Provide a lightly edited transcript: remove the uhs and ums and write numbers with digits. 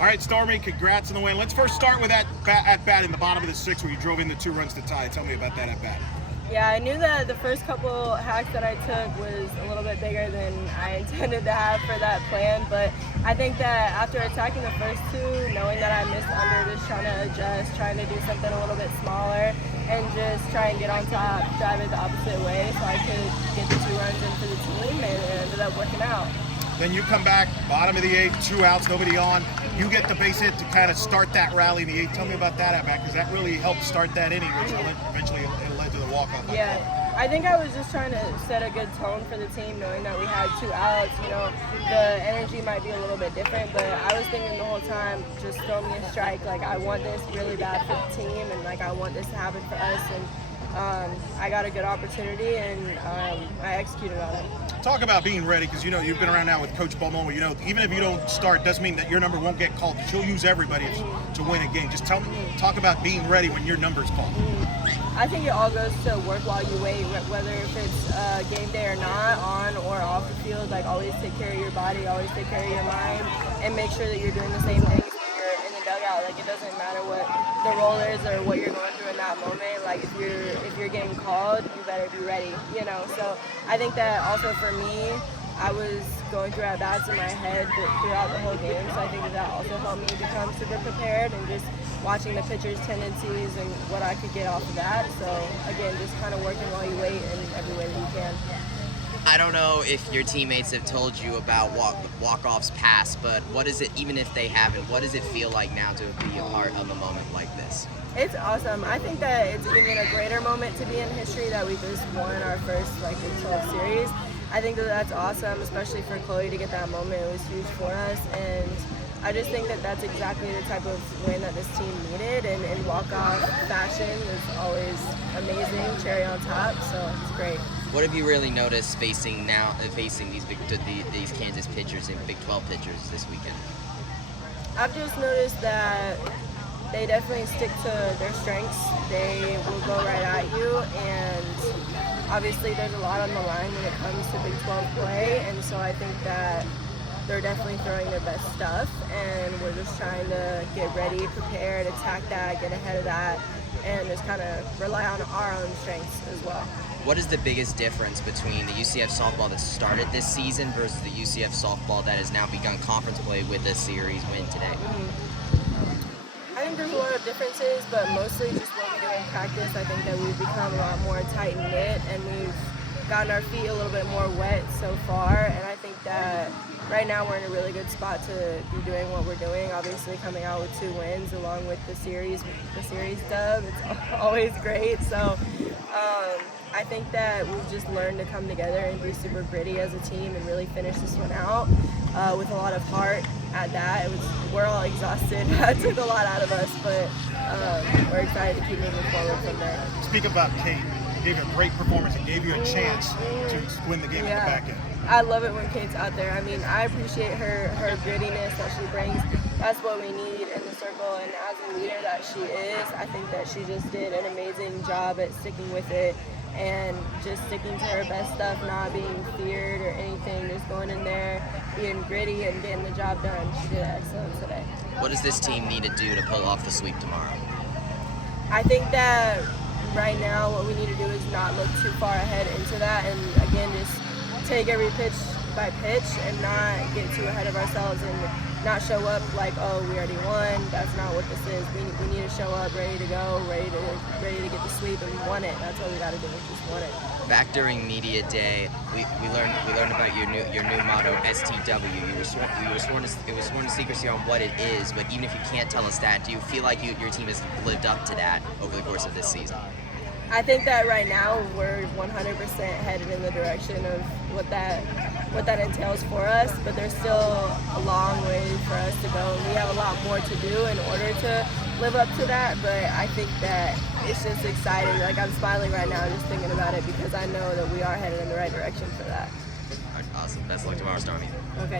All right, Stormy, congrats on the win. Let's first start with that at bat in the bottom of the sixth where you drove in the 2 runs to tie. Tell me about that at bat. Yeah, I knew that the first couple hacks that I took was a little bit bigger than I intended to have for that plan, but I think that after attacking the first two, knowing that I missed under, just trying to adjust, trying to do something a little bit smaller, and just try and get on top, drive it the opposite way so I could get the 2 runs in for the team, and it ended up working out. Then you come back, bottom of the 8th, 2 outs, nobody on. You get the base hit to kind of start that rally in the 8th. Tell me about that at bat, because that really helped start that inning, which eventually it led to the walk-off. Yeah, I think I was just trying to set a good tone for the team, knowing that we had 2 outs. You know, the energy might be a little bit different, but I was thinking the whole time, just throw me a strike. Like, I want this really bad for the team, and like I want this to happen for us. And I got a good opportunity, and I executed on it. Talk about being ready, because you know you've been around now with Coach Beaumont. You know, even if you don't start, doesn't mean that your number won't get called. She'll use everybody to win a game. Just talk about being ready when your number's called. I think it all goes to work while you wait, whether if it's game day or not, on or off the field. Like, always take care of your body, always take care of your mind, and make sure that you're doing the same things when you're in the dugout. Like, it doesn't matter what the role is or what you're going through in that moment. Like, if you're getting called, you better be ready, you know. So I think that also for me, I was going through at-bats in my head throughout the whole game, so I think that also helped me become super prepared, and just watching the pitcher's tendencies and what I could get off of that. So again, just kind of working while you wait in every way that you can. I don't know if your teammates have told you about walk-offs past, but what is it, even if they haven't, what does it feel like now to be a part of a moment like this? It's awesome. I think that it's even a greater moment to be in history that we just won our first Big 12 series. I think that that's awesome, especially for Chloe to get that moment. It was huge for us, and I just think that that's exactly the type of win that this team needed, and in walk-off fashion is always amazing, cherry on top, so it's great. What have you really noticed facing these Kansas pitchers and Big 12 pitchers this weekend? I've just noticed that they definitely stick to their strengths. They will go right at you, and obviously there's a lot on the line when it comes to Big 12 play, and so I think that they're definitely throwing their best stuff, and we're just trying to get ready, prepared, attack that, get ahead of that, and just kind of rely on our own strengths as well. What is the biggest difference between the UCF softball that started this season versus the UCF softball that has now begun conference play with a series win today? I think there's a lot of differences, but mostly just what we do in practice. I think that we've become a lot more tight-knit, and we've gotten our feet a little bit more wet so far, and I think that right now we're in a really good spot to be doing what we're doing. Obviously, coming out with 2 wins along with the series dub, it's always great. So I think that we've just learned to come together and be super gritty as a team and really finish this one out with a lot of heart at that. We're all exhausted. It took a lot out of us, but we're excited to keep moving forward from there. Speak about Kate. Gave you a great performance and gave you a chance to win the game at the back end. I love it when Kate's out there. I mean, I appreciate her grittiness that she brings. That's what we need in the circle, and as a leader that she is, I think that she just did an amazing job at sticking with it and just sticking to her best stuff, not being feared or anything, just going in there, being gritty and getting the job done. She did excellent today. What does this team need to do to pull off the sweep tomorrow? I think that right now what we need to do is not look too far ahead into that, and again, just take every pitch by pitch and not get too ahead of ourselves and not show up like, oh, we already won. That's not what this is. We need to show up ready to go, ready to get the sweep, and we won it. That's what we got to do. Just won it. Back during media day, we learned about your new motto, STW. It was sworn to secrecy on what it is, but even if you can't tell us that, do you feel like your team has lived up to that over the course of this season? I think that right now we're 100% headed in the direction of what that entails for us, but there's still a long way for us to go. We have a lot more to do in order to live up to that, but I think that it's just exciting. Like, I'm smiling right now just thinking about it because I know that we are headed in the right direction for that. Awesome. Best of luck tomorrow, Stormy. Okay.